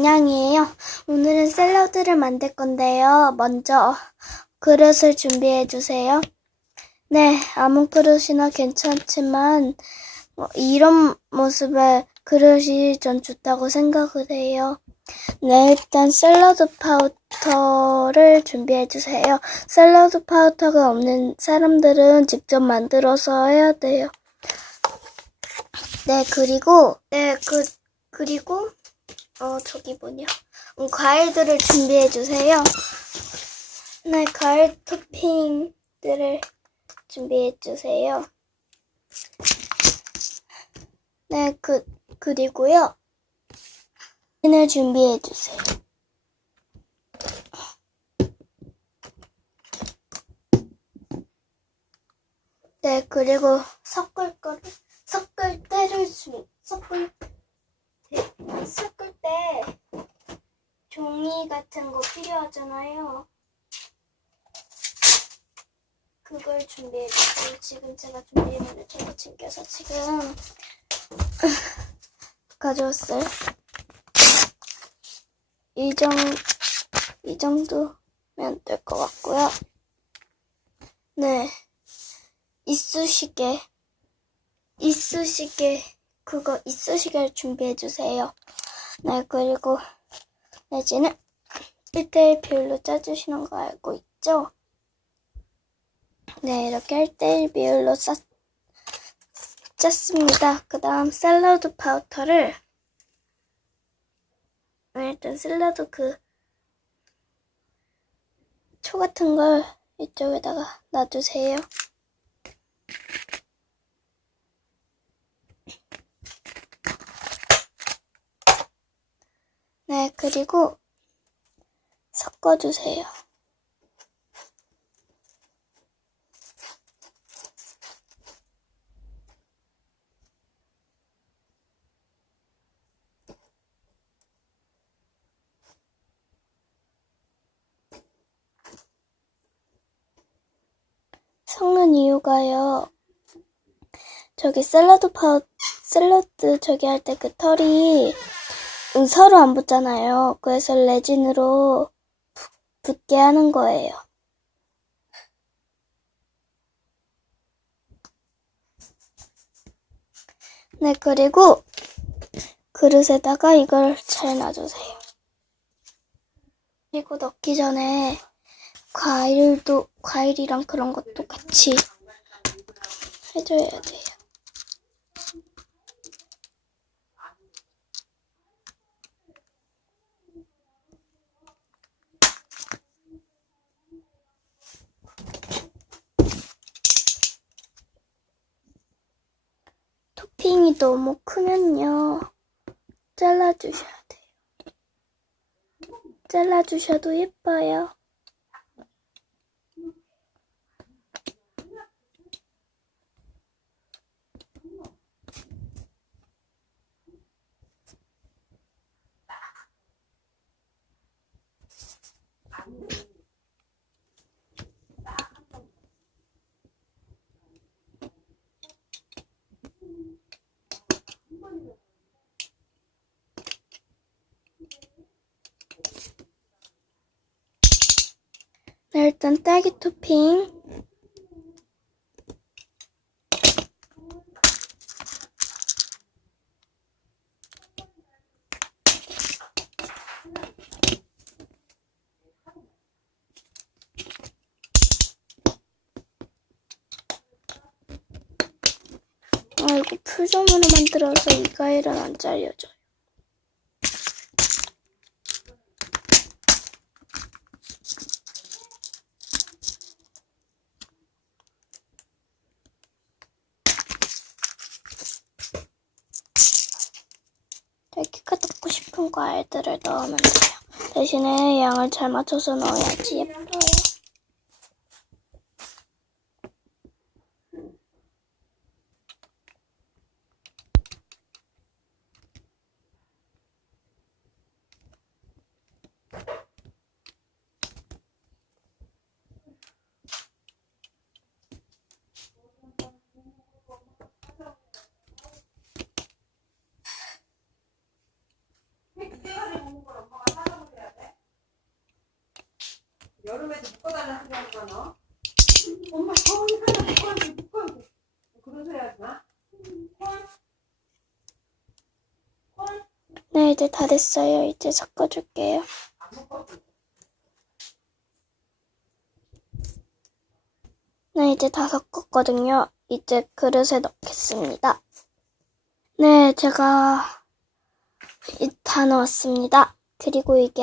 양양이에요. 오늘은 샐러드를 만들 건데요. 먼저 그릇을 준비해 주세요. 네, 아무 그릇이나 괜찮지만 뭐 이런 모습의 그릇이 전 좋다고 생각을 해요. 네, 일단 샐러드 파우더를 준비해 주세요. 샐러드 파우더가 없는 사람들은 직접 만들어서 해야 돼요. 네, 그리고 네, 그 그리고 어 저기 뭐냐? 음, 과일들을 준비해 주세요. 네, 과일 토핑들을 준비해 주세요. 네, 그 그리고요. 을 준비해 주세요. 네, 그리고 섞을 거를 섞을 때를 준 섞을 때 섞을 때 종이 같은 거 필요하잖아요. 그걸 준비해 주세요. 지금 제가 준비해놓은 저거 챙겨서 지금 가져왔어요. 이 정, 이 정도면 될 것 같고요. 네. 이쑤시개. 이쑤시개. 그거 이쑤시개를 준비해 주세요. 네, 그리고 내지는 1대1 비율로 짜주시는 거 알고 있죠? 네, 이렇게 1대1 비율로 짜, 짰습니다. 그 다음 샐러드 파우더를 네, 일단 샐러드 그 초 같은 걸 이쪽에다가 놔주세요. 네, 그리고 섞어주세요. 섞는 이유가요. 저기 샐러드 파우, 샐러드 저기 할 때 그 털이 음, 서로 안 붙잖아요. 그래서 레진으로 붙- 붙게 하는 거예요. 네, 그리고 그릇에다가 이걸 잘 놔주세요. 그리고 넣기 전에 과일도, 과일이랑 그런 것도 같이 해줘야 돼요. 토핑이 너무 크면요. 잘라주셔야 돼요. 잘라주셔도 예뻐요. 네, 일단 딸기 토핑. 아이고, 풀점으로 만들어서 이 과일은 안 잘려져요. 딸기가 싶은 과일들을 넣으면 돼요. 대신에 양을 잘 맞춰서 넣어야지 예뻐요. 여름에도 묶어달라 거야 너? 엄마 서울이 하나 묶어야지 묶어야지 그런 소리 하지 마 헐? 헐? 네, 이제 다 됐어요. 이제 섞어줄게요. 안 네, 이제 다 섞었거든요. 이제 그릇에 넣겠습니다. 네, 제가 이- 다 넣었습니다. 그리고 이게,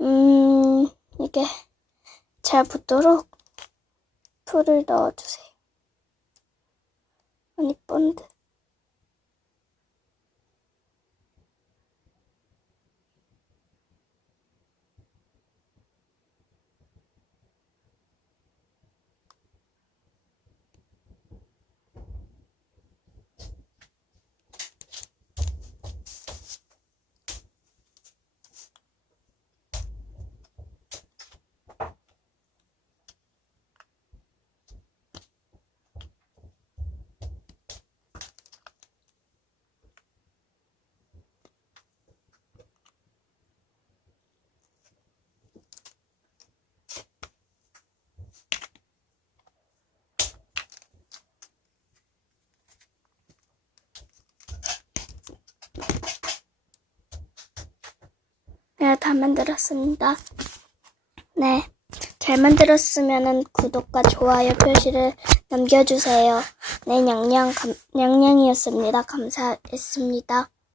음, 이게 잘 붙도록 풀을 넣어주세요. 아니, 본드. 네, 다 만들었습니다. 네. 잘 만들었으면 구독과 좋아요 표시를 남겨주세요. 네, 냥냥, 감, 냥냥이었습니다. 감사했습니다.